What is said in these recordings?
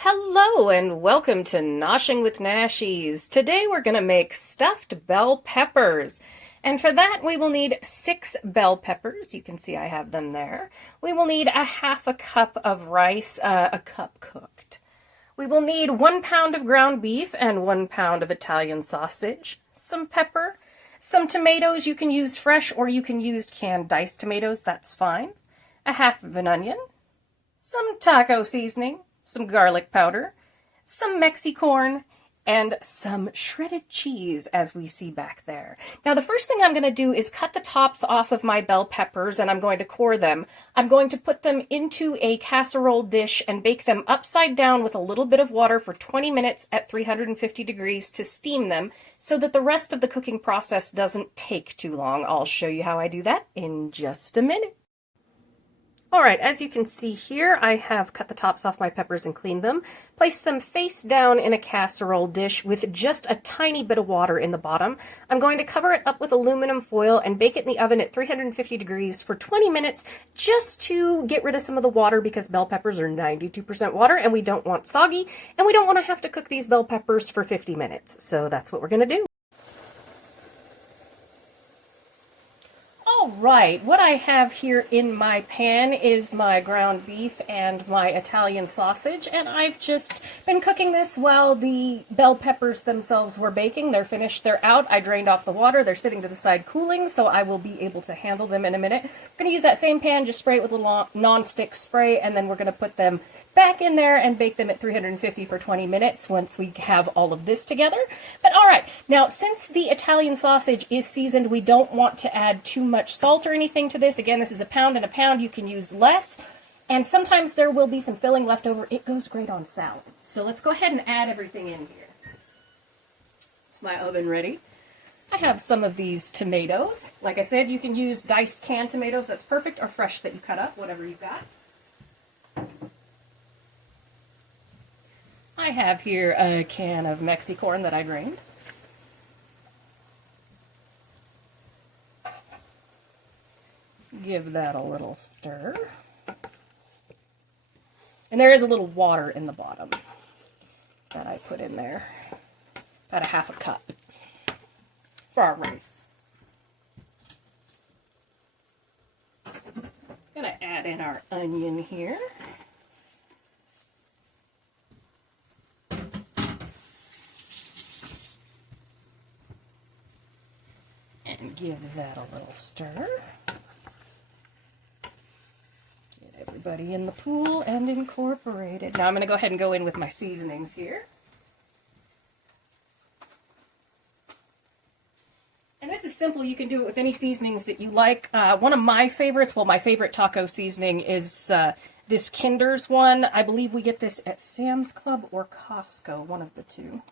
Hello and welcome to Noshing with Nashies. Today we're going to make stuffed bell peppers. And for that we will need 6 bell peppers. You can see I have them there. We will need a half a cup of rice, a cup cooked. We will need 1 pound of ground beef and 1 pound of Italian sausage, some pepper, some tomatoes. You can use fresh or you can use canned diced tomatoes, that's fine. A half of an onion, some taco seasoning, some garlic powder, some Mexicorn, and some shredded cheese, as we see back there. Now, the first thing I'm going to do is cut the tops off of my bell peppers, and I'm going to core them. I'm going to put them into a casserole dish and bake them upside down with a little bit of water for 20 minutes at 350 degrees to steam them so that the rest of the cooking process doesn't take too long. I'll show you how I do that in just a minute. Alright, as you can see here, I have cut the tops off my peppers and cleaned them. Placed them face down in a casserole dish with just a tiny bit of water in the bottom. I'm going to cover it up with aluminum foil and bake it in the oven at 350 degrees for 20 minutes just to get rid of some of the water because bell peppers are 92% water and we don't want soggy and we don't want to have to cook these bell peppers for 50 minutes. So that's what we're going to do. Alright, what I have here in my pan is my ground beef and my Italian sausage, and I've just been cooking this while the bell peppers themselves were baking. They're finished, they're out, I drained off the water, they're sitting to the side cooling, so I will be able to handle them in a minute. I'm going to use that same pan, just spray it with a little non-stick spray, and then we're going to put them back in there and bake them at 350 for 20 minutes once we have all of this together. But alright, now since the Italian sausage is seasoned, we don't want to add too much salt or anything to this. Again, this is a pound and a pound, you can use less. And sometimes there will be some filling left over. It goes great on salad. So let's go ahead and add everything in here. Is my oven ready? I have some of these tomatoes. Like I said, you can use diced canned tomatoes, that's perfect, or fresh that you cut up, whatever you've got. I have here a can of Mexicorn that I drained. Give that a little stir. And there is a little water in the bottom that I put in there. About a half a cup for our rice. Gonna add in our onion here. And give that a little stir. Get everybody in the pool and incorporated. Now I'm going to go ahead and go in with my seasonings here. And this is simple. You can do it with any seasonings that you like. One of my favorites, well, my favorite taco seasoning is this Kinder's one. I believe we get this at Sam's Club or Costco, one of the two.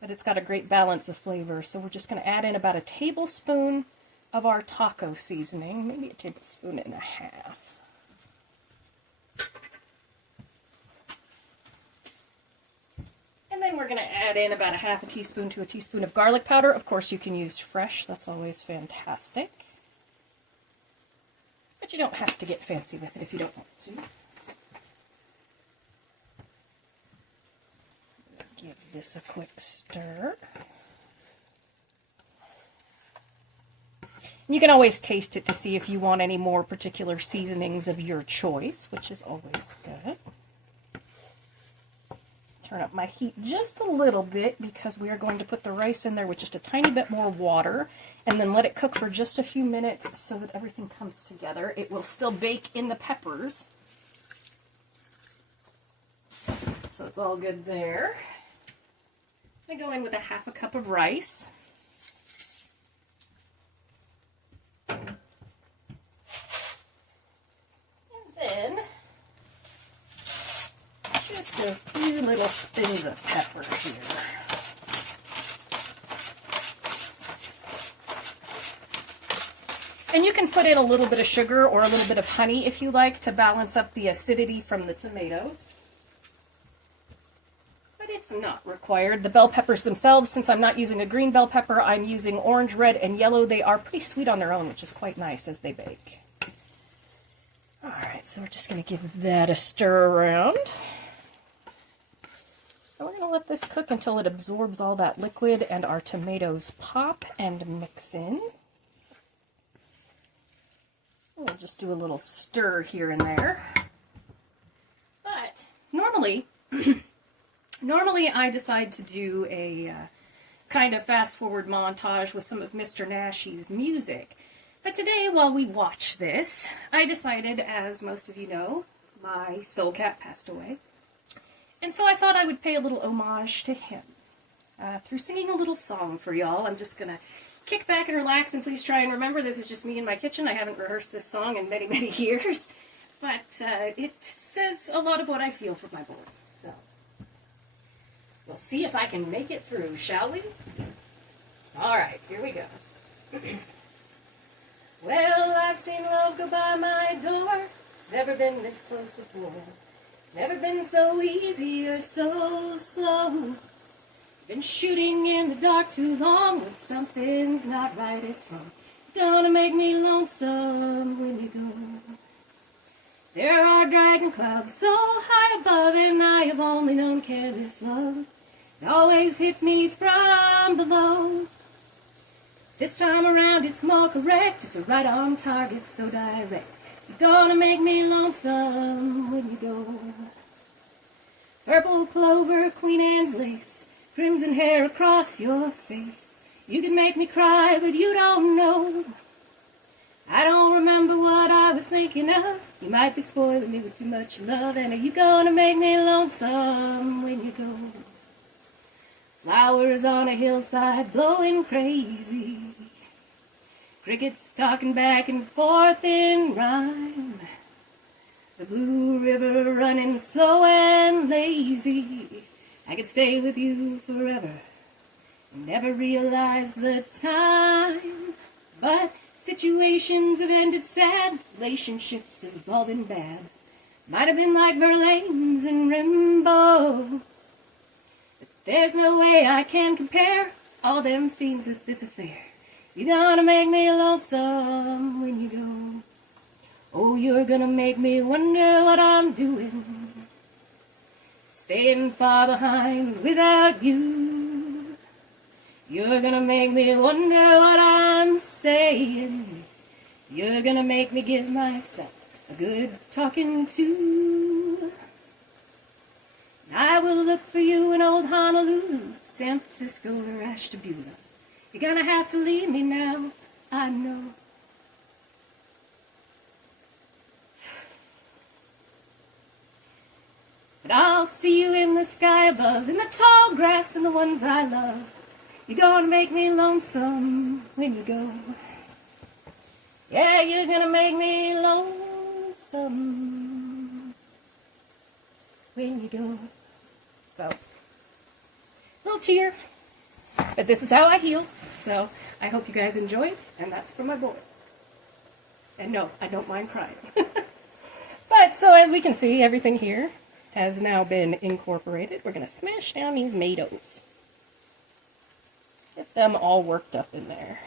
But it's got a great balance of flavor, so we're just going to add in about a tablespoon of our taco seasoning, maybe a tablespoon and a half. And then we're going to add in about a half a teaspoon to a teaspoon of garlic powder. Of course, you can use fresh, that's always fantastic. But you don't have to get fancy with it if you don't want to. Give this a quick stir. You can always taste it to see if you want any more particular seasonings of your choice, which is always good. Turn up my heat just a little bit because we are going to put the rice in there with just a tiny bit more water and then let it cook for just a few minutes so that everything comes together. It will still bake in the peppers. So it's all good there. I go in with a half a cup of rice. And then just a few little spins of pepper here. And you can put in a little bit of sugar or a little bit of honey if you like to balance up the acidity from the tomatoes. It's not required. The bell peppers themselves, since I'm not using a green bell pepper, I'm using orange, red, and yellow. They are pretty sweet on their own, which is quite nice as they bake. Alright, Alright, so we're just going to give that a stir around. And we're going to let this cook until it absorbs all that liquid and our tomatoes pop and mix in. We'll just do a little stir here and there. But normally I decide to do a kind of fast-forward montage with some of Mr. Nashy's music. But today, while we watch this, I decided, as most of you know, my soul cat passed away. And so I thought I would pay a little homage to him through singing a little song for y'all. I'm just going to kick back and relax, and please try and remember this is just me in my kitchen. I haven't rehearsed this song in many, many years. But it says a lot of what I feel for my boy. So we'll see if I can make it through, shall we? All right, here we go. Well, I've seen love go by my door. It's never been this close before. It's never been so easy or so slow. Been shooting in the dark too long. When something's not right, it's wrong. Gonna make me lonesome when you go. There are dragon clouds so high above, and I have only known careless love. It always hit me from below. This time around it's more correct. It's a right on target, so direct. You're gonna make me lonesome when you go. Purple clover, Queen Anne's lace, crimson hair across your face. You can make me cry, but you don't know. I don't remember what I was thinking of. You might be spoiling me with too much love. And are you gonna make me lonesome when you go? Flowers on a hillside blowing crazy. Crickets talking back and forth in rhyme. The blue river running slow and lazy. I could stay with you forever and never realize the time. But situations have ended sad. Relationships have all been bad. Might have been like Verlaine's and Rimbaud. But there's no way I can compare all them scenes with this affair. You're gonna make me lonesome when you go. Oh, you're gonna make me wonder what I'm doing, staying far behind without you. You're gonna make me wonder what I'm saying. You're gonna make me give myself a good talking to. I will look for you in old Honolulu, San Francisco, or Ashtabula. You're gonna have to leave me now, I know. But I'll see you in the sky above, in the tall grass and the ones I love. You're gonna make me lonesome when you go. Yeah, you're gonna make me lonesome when you go. So, little tear. But this is how I heal, so I hope you guys enjoyed, and that's for my boy. And no, I don't mind crying. But, so as we can see, everything here has now been incorporated. We're going to smash down these tomatoes. Get them all worked up in there.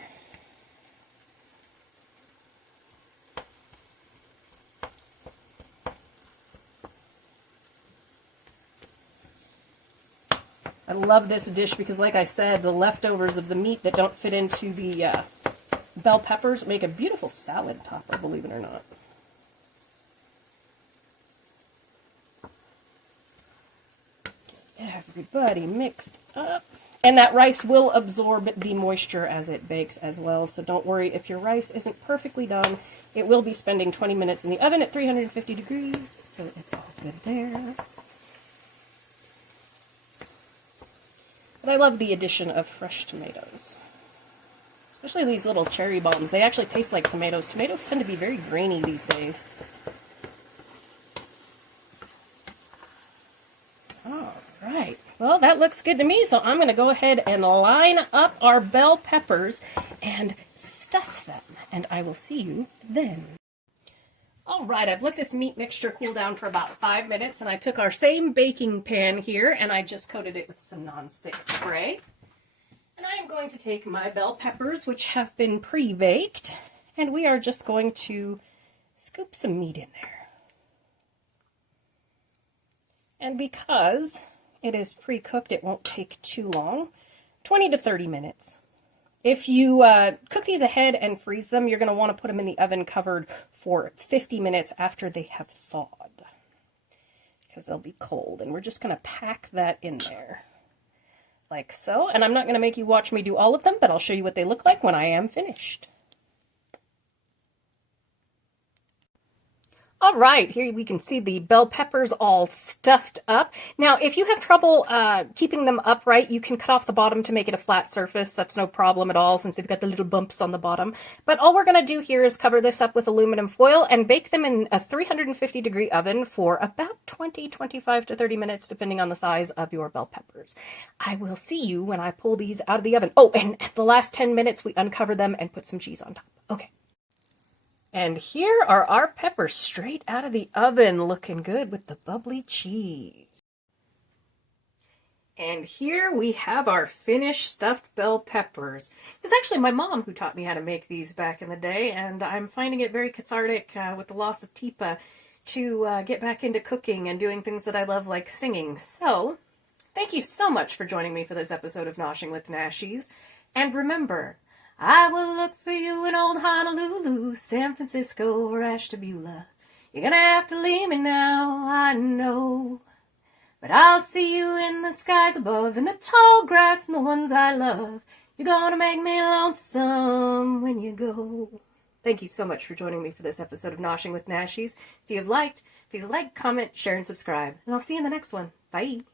I love this dish because, like I said, the leftovers of the meat that don't fit into the bell peppers make a beautiful salad topper, believe it or not. Get everybody mixed up. And that rice will absorb the moisture as it bakes as well, so don't worry if your rice isn't perfectly done. It will be spending 20 minutes in the oven at 350 degrees, so it's all good there. But I love the addition of fresh tomatoes. Especially these little cherry bombs. They actually taste like tomatoes. Tomatoes tend to be very grainy these days. Alright. Well, that looks good to me, so I'm going to go ahead and line up our bell peppers and stuff them. And I will see you then. Alright, I've let this meat mixture cool down for about 5 minutes, and I took our same baking pan here, and I just coated it with some nonstick spray. And I am going to take my bell peppers, which have been pre-baked, and we are just going to scoop some meat in there. And because it is pre-cooked, it won't take too long, 20 to 30 minutes. If you cook these ahead and freeze them, you're going to want to put them in the oven covered for 50 minutes after they have thawed, because they'll be cold. And we're just going to pack that in there like so. And I'm not going to make you watch me do all of them, but I'll show you what they look like when I am finished. All right, here we can see the bell peppers all stuffed up. Now, if you have trouble keeping them upright, you can cut off the bottom to make it a flat surface. That's no problem at all, since they've got the little bumps on the bottom. But all we're going to do here is cover this up with aluminum foil and bake them in a 350-degree oven for about 25 to 30 minutes, depending on the size of your bell peppers. I will see you when I pull these out of the oven. Oh, and at the last 10 minutes, we uncover them and put some cheese on top. Okay. And here are our peppers straight out of the oven, looking good with the bubbly cheese. And here we have our finished stuffed bell peppers. It's actually my mom who taught me how to make these back in the day, and I'm finding it very cathartic with the loss of Tipa to get back into cooking and doing things that I love, like singing. So, thank you so much for joining me for this episode of Noshing with Nashies. And remember, I will look for you in old Honolulu, San Francisco, or Ashtabula. You're gonna have to leave me now, I know. But I'll see you in the skies above, in the tall grass and the ones I love. You're gonna make me lonesome when you go. Thank you so much for joining me for this episode of Noshing with Nashies. If you have liked, please like, comment, share, and subscribe. And I'll see you in the next one. Bye.